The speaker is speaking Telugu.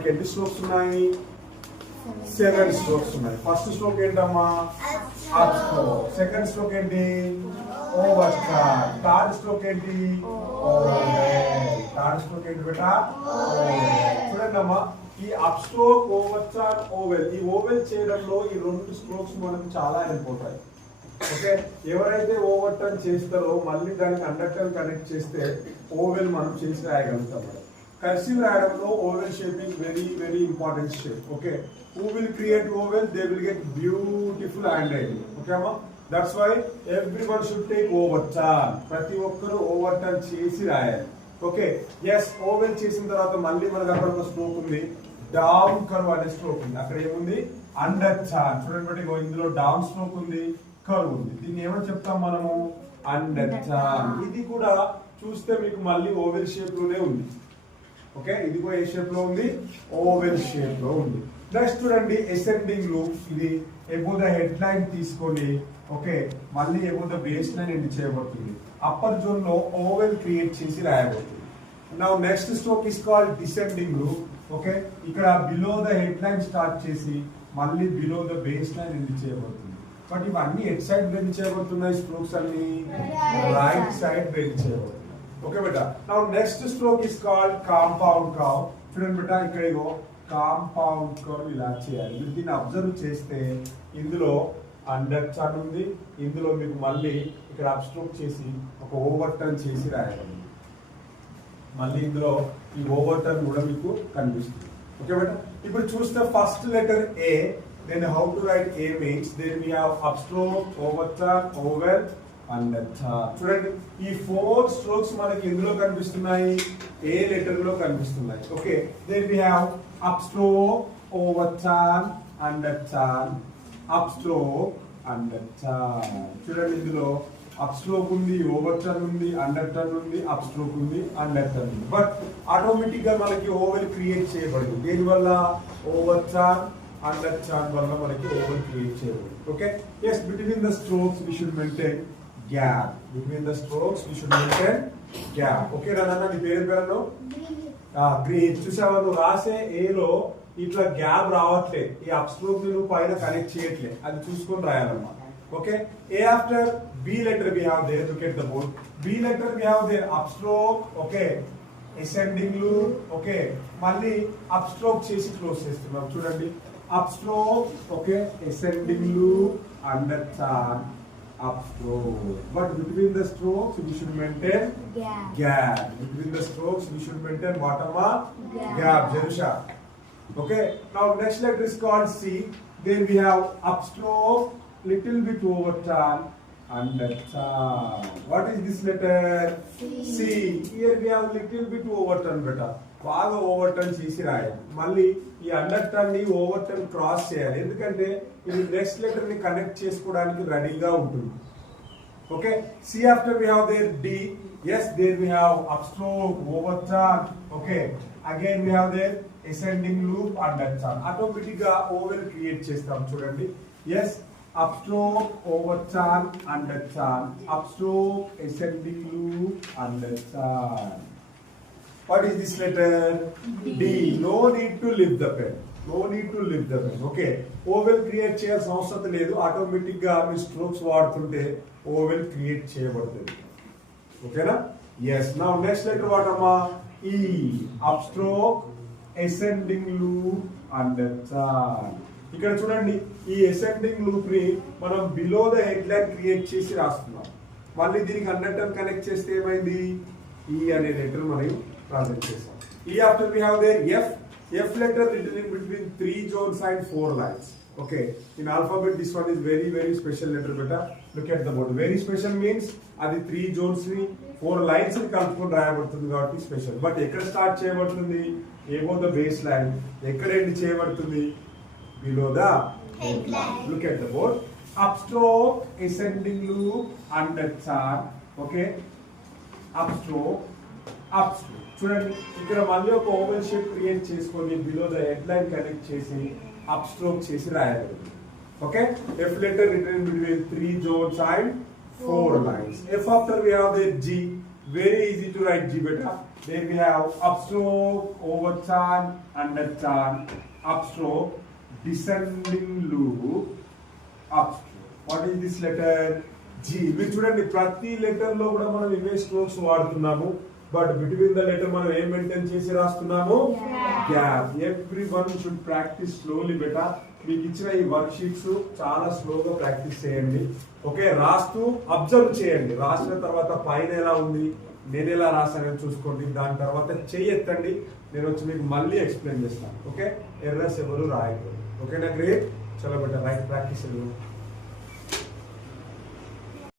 మనకి ఎన్ని స్ట్రోక్స్ ఉన్నాయి? 7 స్ట్రోక్స్ ఉన్నాయి. ఫస్ట్ స్ట్రోక్ ఏంటమ్మా? Up stroke. సెకండ్ స్ట్రోక్ ఏంటి? Over turn. థర్డ్ స్ట్రోక్ ఏంటి? ఓవెల్. థర్డ్ స్ట్రోక్ ఏంటి బేటా? చూడండి అమ్మా, ఈ up stroke, over turn, oval, ఈ ఓవెల్ చేయడంలో ఈ 2 స్ట్రోక్స్ మనకు చాలా హెల్ప్ అవుతాయి. ఓకే, ఎవరైతే ఓవర్ టర్న్ చేస్తారో మళ్ళీ దానికి అండర్ టర్న్ కనెక్ట్ చేస్తే ఓవెల్ మనం చేసి రాయగలుగుతాం. కర్సివ్ రాయడంలో oval shape is very very important shape. Okay, who will create oval, they will get beautiful handwriting. Okay amma, that's why everyone should take overturn. ప్రతి ఒక్కరు ఓవర్టర్న్ చేసి రాయాలి. ఓకే, yes, ఓవెల్ చేసిన తర్వాత మళ్ళీ మనకు అక్కడ ఒక స్ట్రోక్ ఉంది, డౌన్ కర్వ్ అనే స్ట్రోక్ ఉంది. అక్కడ ఏముంది? Under turn. చూడండి, ఇందులో డౌన్ స్ట్రోక్ ఉంది, కర్వ్ ఉంది. దీన్ని ఏమని చెప్తాం మనము? Under turn. ఇది కూడా చూస్తే మీకు మళ్ళీ ఓవెల్ షేప్ లోనే ఉంది. ఓకే, ఇది కూడా ఏ షేప్ లో ఉంది? ఓవెల్ షేప్ లో ఉంది. నెక్స్ట్ చూడండి, అసెండింగ్ లూప్. ఇది ఎబో ద హెడ్ లైన్ తీసుకోండి. ఓకే, మళ్ళీ above the base line end చేయబడుతుంది. అప్పర్ జోన్ లో ఓవెల్ క్రియేట్ చేసి రాయబడుతుంది. Now next stroke is called descending loop. Okay, ఇక్కడ below the head line start చేసి మళ్ళీ below the base line end చేయబడుతుంది. బట్ ఇవన్నీ హెడ్ సైడ్ బెండ్ చేయబడుతున్నాయి. స్ట్రోక్స్ అన్ని రైట్ సైడ్ బెండ్ చేయబడుతుంది. ఓకే బేటా, now next stroke is called compound curve. చూడండి బేటా, ఇక్కడ ఇగో కాంపౌండ్ కర్వ్ ఇలా చేయాలి. మీరు దీన్ని అబ్జర్వ్ చేస్తే ఇందులో అండర్ టర్న్ ఉంది, ఇందులో మీకు మళ్ళీ ఇక్కడ అప్ స్ట్రోక్ చేసి ఒక ఓవర్ టర్న్ చేసి రాయాలి. మళ్ళీ ఇందులో ఈ ఓవర్ టర్న్ కూడా మీకు కనిపిస్తుంది. ఓకే బేటా, ఇప్పుడు చూస్తే first letter A, then how to write A means then we have up stroke, over turn, oval, under turn. చూడండి, ఈ 4 స్ట్రోక్స్ మనకి ఎందులో కనిపిస్తున్నాయి? ఏ లెటర్ లో కనిపిస్తున్నాయి. Okay, then we have up stroke, over turn, under turn, up stroke, under turn. చూడండి, ఇందులో అప్ స్ట్రోక్ ఉంది, ఓవర్ టర్న్ ఉంది, అండర్ టర్న్ ఉంది, అప్ స్ట్రోక్ ఉంది, అండర్ టర్న్ ఉంది. బట్ ఆటోమేటిక్ గా మనకి ఓవెల్ క్రియేట్ చేయబడింది. దేనివల్ల? ఓవర్ టర్న్, అండర్ టర్న్ వల్ల మనకి ఓవెల్ క్రియేట్ చేయబడింది. Okay, yes, between the strokes we should maintain gap. Between the strokes we should maintain gap. Okay నాన్న, నీ పేరు గ్రీన్. చూసావా, నువ్వు రాసే ఏలో ఇట్లా గ్యాప్ రావట్లే, ఈ అప్ స్ట్రోక్ నువ్వు పైన కనెక్ట్ చేయట్లే, అది చూసుకొని రాయాలమ్మా. Okay, A after B letter we have there, look at the board. B letter we have there up stroke, okay, ascending loop. Okay, మళ్ళీ అప్ స్ట్రోక్ చేసి క్లోజ్ చేస్తున్నాం. చూడండి, up stroke, okay, ascending loop, under turn, up stroke. But between the strokes we should maintain gap. Between the strokes we should maintain what amma? Gap. Jerusha. Okay, now next letter is called C. Then we have up stroke, little bit over turn, under turn. What is this letter? C. Here we have little bit over turn beta. బాగా ఓవర్ టర్న్ చేసి రాయాలి. మళ్ళీ ఈ అండర్ టర్న్ ని ఓవర్ టర్న్ క్రాస్ చేయాలి, ఎందుకంటే ఇది నెక్స్ట్ లెటర్ ని కనెక్ట్ చేసుకోవడానికి రెడీగా ఉంటుంది. Okay, C after we have there D. yes, there we have up stroke, over turn. Okay, again we have there ascending loop, under turn. Automatic గా ఓవెల్ క్రియేట్ చేస్తాం. చూడండి, yes, up stroke, over turn, under turn, up stroke, ascending loop, under turn. What is this letter? D. No need to lift the pen. No need to lift the pen. Okay. Oval create చేయాల్సిన అవసరం లేదు. ఆటోమేటిక్ గా మీ స్ట్రోక్స్ వాడుతుంటే ఓవెల్ క్రియేట్ చేయబడుతుంది. ఓకేనా? yes. Now next letter what అమ్మా? E. Up stroke, ascending loop, under turn. ఇక్కడ చూడండి, ఈ ascending loop ని మనం below the head line create చేసి రాస్తున్నాం. మళ్ళీ దీనికి అండర్ టర్న్ కనెక్ట్ చేస్తే ఏమైంది? E అనే లెటర్ మనం present చేసాం. E after we have there F. F letter written in between 3 zones and 4 lines. Okay, in alphabet this one is very very special letter beta. Look at the board. Very special means అది 3 zones ని 4 lines ని కలుపుకొని రాయబడుతుంది కాబట్టి స్పెషల్. బట్ ఎక్కడ స్టార్ట్ చేయబడుతుంది? ఏమో ద బేస్ లైన్. ఎక్కడ ఎండ్ చేయబడుతుంది? Below the head line. Look at the board. Up stroke, ascending loop, under turn. Okay, up stroke, up stroke. చూడండి, ఇక్కడ మళ్ళీ ఒక ఓవెల్ షేప్ క్రియేట్ చేసుకొని below the head line connect చేసి అప్ స్ట్రోక్ చేసి రాయాలి. Okay, F letter return between 3 zones and 4 lines. F after we have the G. Very easy to write G beta. Then we have upstroke, overturn, underturn, upstroke, descending loop, upstroke. What is this letter? G. మీరు చూడండి ప్రతి లెటర్ లో కూడా మనం ఇవే స్ట్రోక్స్ వాడుతున్నాము. బట్ బిట్వీన్ ద లెటర్ మనం ఏం మెయింటైన్ చేసి రాస్తున్నాము? Gap. Every one should practice slowly beta. మీకు ఇచ్చిన ఈ వర్క్ షీట్స్ చాలా స్లోగా ప్రాక్టీస్ చేయండి. ఓకే, రాస్తూ అబ్జర్వ్ చేయండి. రాసిన తర్వాత పైన ఎలా ఉంది, నేను ఎలా రాసానని చూసుకోండి. దాని తర్వాత చెయ్యెత్తండి, నేను వచ్చి మీకు మళ్ళీ ఎక్స్ప్లెయిన్ చేస్తాను. ఓకే, ఎర్రర్స్ ఎవరు రాయకూడదు. ఓకేనా? గ్రేట్. చలో బెటా, రైట్ ప్రాక్టీస్.